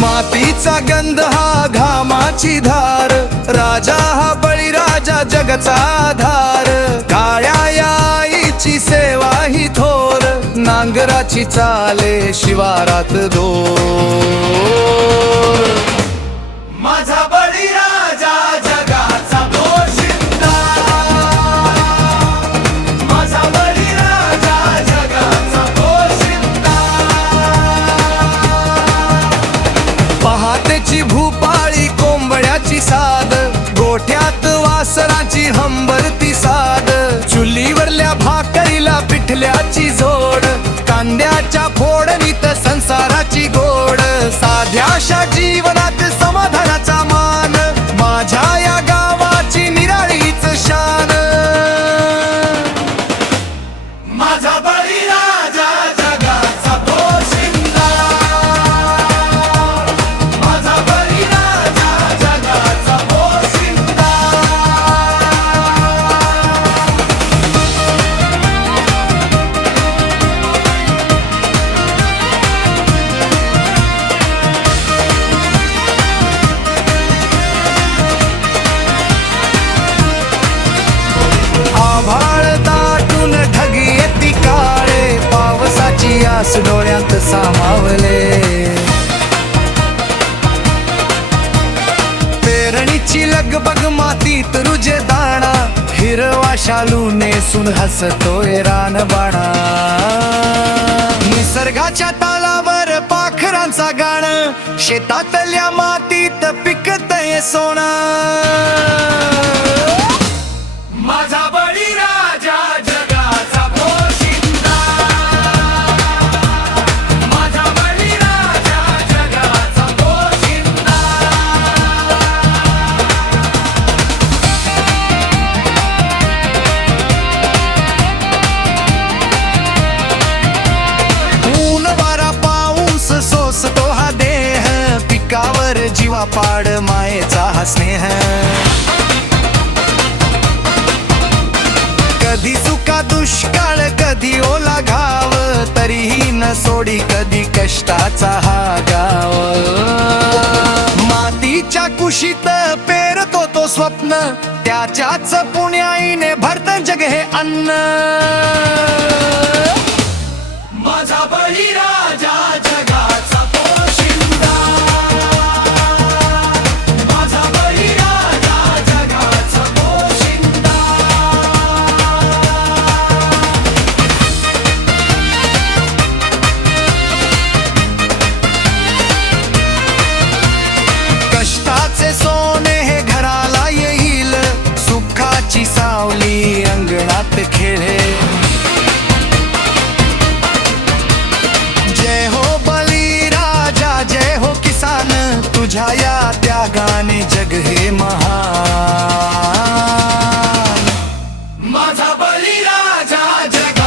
मातीचा गंध हा घामाची धार, राजा हा बळीराजा जगचा आधार. काळ्या या आईची सेवा ही थोर, नांगराची चाले शिवारात दोर. माझा बळीराजा जगाचा पोशिंदा, माझा बळीराजा जगाचा पोशिंदा. पहाटेची भूपाळी कोंबड्याची साद, गोठ्यात वासराची हंबरती साद. चुलीवरल्या भाकरीला पिठल्याची जोड, कांद्याच्या फोडणीत संसाराची गोड. साध्याशा जीवनात समाधानाचा मान, माझ्या या गावाची निराळीच शान. माझा बळीराजा जगाचा पोशिंदा, माझा बळीराजा जगाचा पोशिंदा. आभाळ दाटून ढगी येती काळे, पावसाची आस डोळ्यात सामावले. पेरणीची लगबग मातीत रुजे दाणा, हिरवा शालू नेसून हसतोय रानबाणा. निसर्गाच्या तालावर पाखरांचा गाण, शेतातल्या मातीत पिकतय सोना. माझा बळीराजा जगाचा पोशिंदा, माझा बळीराजा जगाचा पोशिंदा. ऊन वारा पाऊस सोसतो हा देह, पिकावर जीवा पाड मायेचा हा स्नेह. कधी सुका दुष्काळ कधी ओला घाव, तरीही न सोडी कधी कष्टाचा हा गाव. मातीच्या कुशीत पेरतो तो स्वप्न, त्याच्याच पुण्याईने भरत जग हे अन्न. माझा बळीराजा जगाचा पोशिंदा, माझा बळीराजा जगाचा पोशिंदा. कष्टाचे सोने हे घराला येईल, सुखाची सावली अंगणात खेळे. जय हो बळीराजा जय हो किसान, तुझ्या या त्यागाने जग हे महान. माझा बळीराजा जग